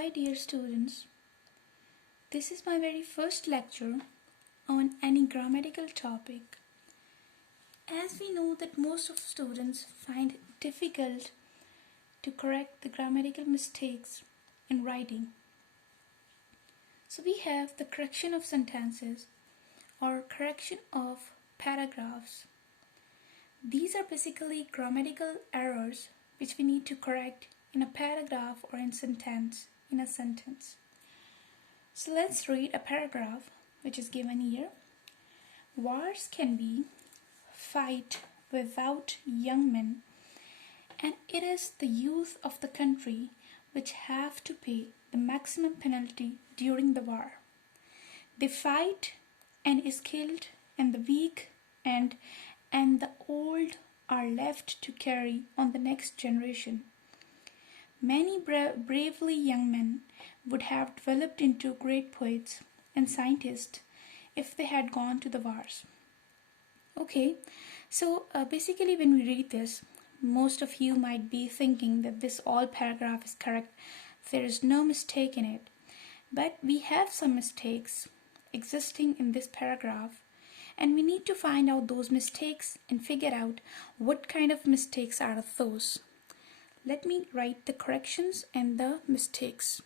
Hi dear students, this is my very first lecture on any grammatical topic. As we know that most of students find it difficult to correct the grammatical mistakes in writing. So we have the correction of sentences or correction of paragraphs. These are basically grammatical errors which we need to correct in a paragraph or in a sentence. So let's read a paragraph which is given here. Wars can be fight without young men, and it is the youth of the country which have to pay the maximum penalty during the war. They fight and is killed, and the weak and the old are left to carry on the next generation. Many bravely young men would have developed into great poets and scientists if they had gone to the wars. Okay, so basically when we read this, most of you might be thinking that this all paragraph is correct. There is no mistake in it. But we have some mistakes existing in this paragraph, and we need to find out those mistakes and figure out what kind of mistakes are those. Let me write the corrections and the mistakes.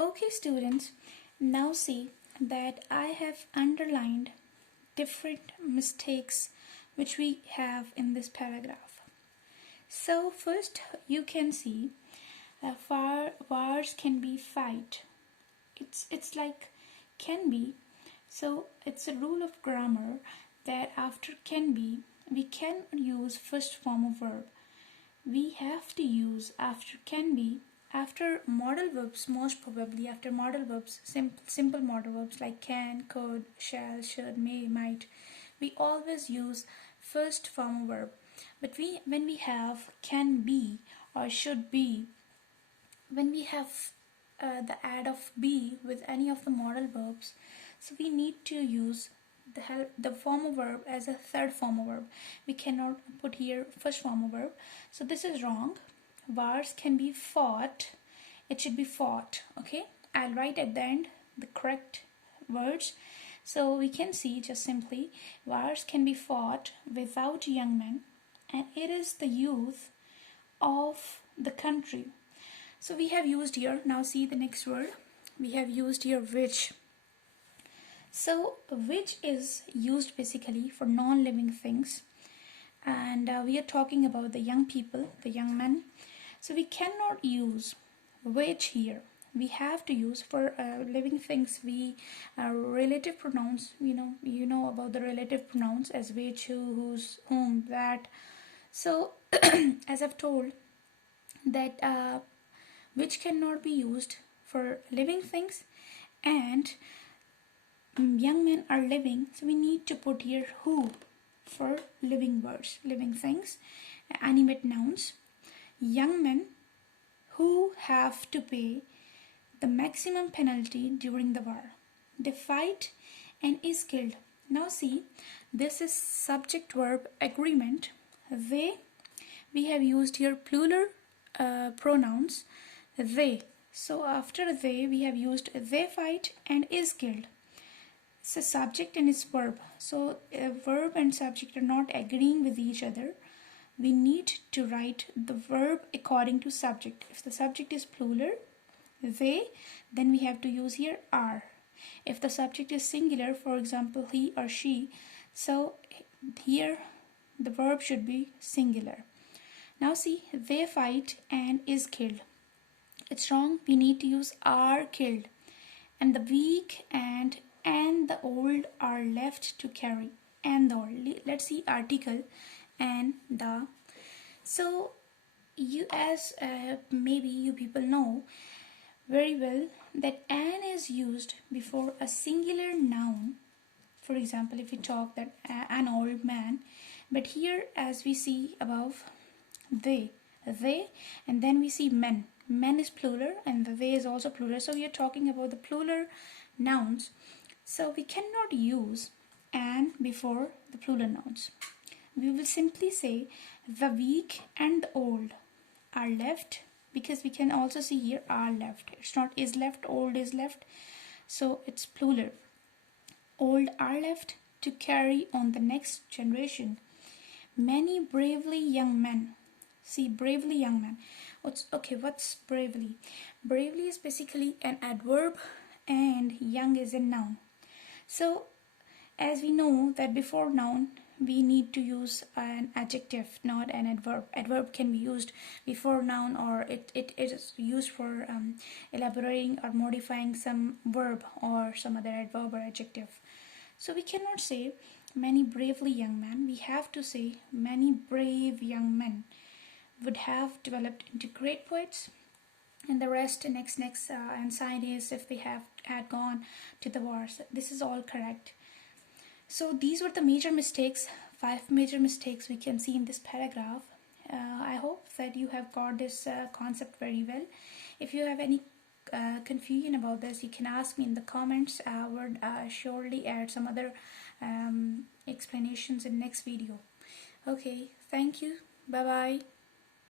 Okay students, now see that I have underlined different mistakes which we have in this paragraph. So first you can see wars can be fight. It's like can be. So it's a rule of grammar that after can be we can use first form of verb. We have to use after can be, after modal verbs, most probably after modal verbs, simple modal verbs like can, could, shall, should, may, might. We always use first form of verb. But when we have can be or should be, when we have the add of be with any of the modal verbs, so we need to use the form of verb as a third form of verb. We cannot put here first form of verb. So this is wrong. Wars can be fought. It should be fought. Okay, I'll write at the end the correct words. So we can see just simply wars can be fought without young men, and it is the youth of the country. So we have used here, now see the next word. We have used here which. So which is used basically for non-living things, and we are talking about the young people, the young men. So we cannot use which here. We have to use for living things. We relative pronouns. You know about the relative pronouns as which, who, whose, whom, that. So as I've told that which cannot be used for living things, and young men are living, so we need to put here who for living words, living things, animate nouns. Young men who have to pay the maximum penalty during the war. They fight and is killed. Now see, this is subject verb agreement. They, we have used here plural pronouns they. So after they we have used they fight and is killed. It's a subject and its verb. So verb and subject are not agreeing with each other. We need to write the verb according to subject. If the subject is plural, they, then we have to use here are. If the subject is singular, for example he or she, so here the verb should be singular. Now see, they fight and is killed. It's wrong. We need to use are killed. And the weak and the old are left to carry. And the old. Let's see article and the. So you as maybe you people know very well that an is used before a singular noun. For example, if we talk that an old man, but here as we see above, they, and then we see men. Men is plural and the they is also plural. So we are talking about the plural nouns. So we cannot use an before the plural nouns. We will simply say the weak and the old are left because we can also see here are left. It's not is left, old is left, so it's plural. Old are left to carry on the next generation. Many bravely young men. See, bravely young men. What's bravely? Bravely is basically an adverb and young is a noun. So as we know that before noun we need to use an adjective, not an adverb. Adverb can be used before noun, or it is used for elaborating or modifying some verb or some other adverb or adjective. So we cannot say many bravely young men. We have to say many brave young men would have developed into great poets, and the rest next and scientists if they had gone to the wars. This is all correct. So these were the major mistakes, 5 major mistakes we can see in this paragraph. I hope that you have got this concept very well. If you have any confusion about this, you can ask me in the comments. I would surely add some other explanations in next video. Okay, thank you. Bye bye.